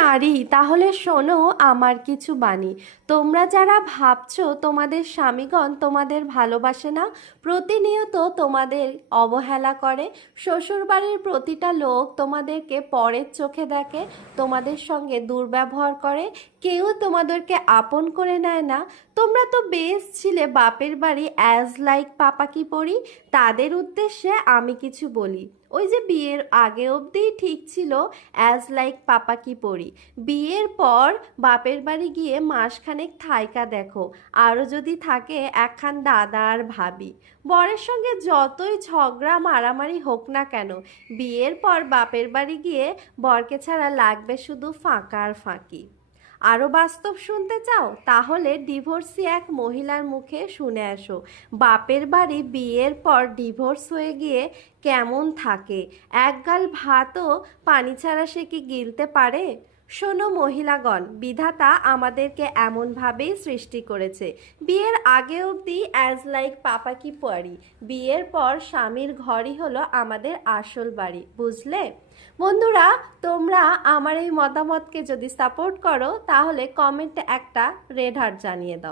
নারী তাহলে শোনো আমার কিছু বাণী। তোমরা যারা ভাবছো তোমাদের স্বামীগণ তোমাদের ভালোবাসে না, প্রতিনিয়ত তোমাদের অবহেলা করে, শ্বশুরবাড়ির প্রতিটা লোক তোমাদেরকে পরের চোখে দেখে, তোমাদের সঙ্গে দুর্ব্যবহার করে, কেউ তোমাদেরকে আপন করে নেয় না, তোমরা তো বেশ ছিলে বাপের বাড়ি অ্যাজ লাইক পাপা কি পড়ি, তাদের উদ্দেশ্যে আমি কিছু বলি। ওই যে বিয়ের আগে অবধি ঠিক ছিল অ্যাজ লাইক পাপা কি পড়ি, বিয়ের পর বাপের বাড়ি গিয়ে মাসখানেক থাইকা দেখো, আরও যদি থাকে একখান দাদা আর ভাবি, বরের সঙ্গে যতই ঝগড়া মারামারি হোক না কেন, বিয়ের পর বাপের বাড়ি গিয়ে বরকে ছাড়া লাগবে শুধু ফাঁকা আর ফাঁকি। আরও বাস্তব শুনতে চাও? তাহলে ডিভোর্সি এক মহিলার মুখে শুনে আসো, বাপের বাড়ি বিয়ের পর ডিভোর্স হয়ে গিয়ে কেমন থাকে, এক গাল ভাতও পানি ছাড়া সে কি গিলতে পারে? শোনো মহিলাগণ, বিধাতা আমাদেরকে এমনভাবেই সৃষ্টি করেছে, বিয়ের আগে অবধি অ্যাজ লাইক পাপা কি পড়ি, বিয়ের পর স্বামীর ঘরই হলো আমাদের আসল বাড়ি, বুঝলে? বন্ধুরা, তোমরা আমার এই মতামতকে যদি সাপোর্ট করো তাহলে কমেন্টে একটা রেড হার্ট জানিয়ে দাও।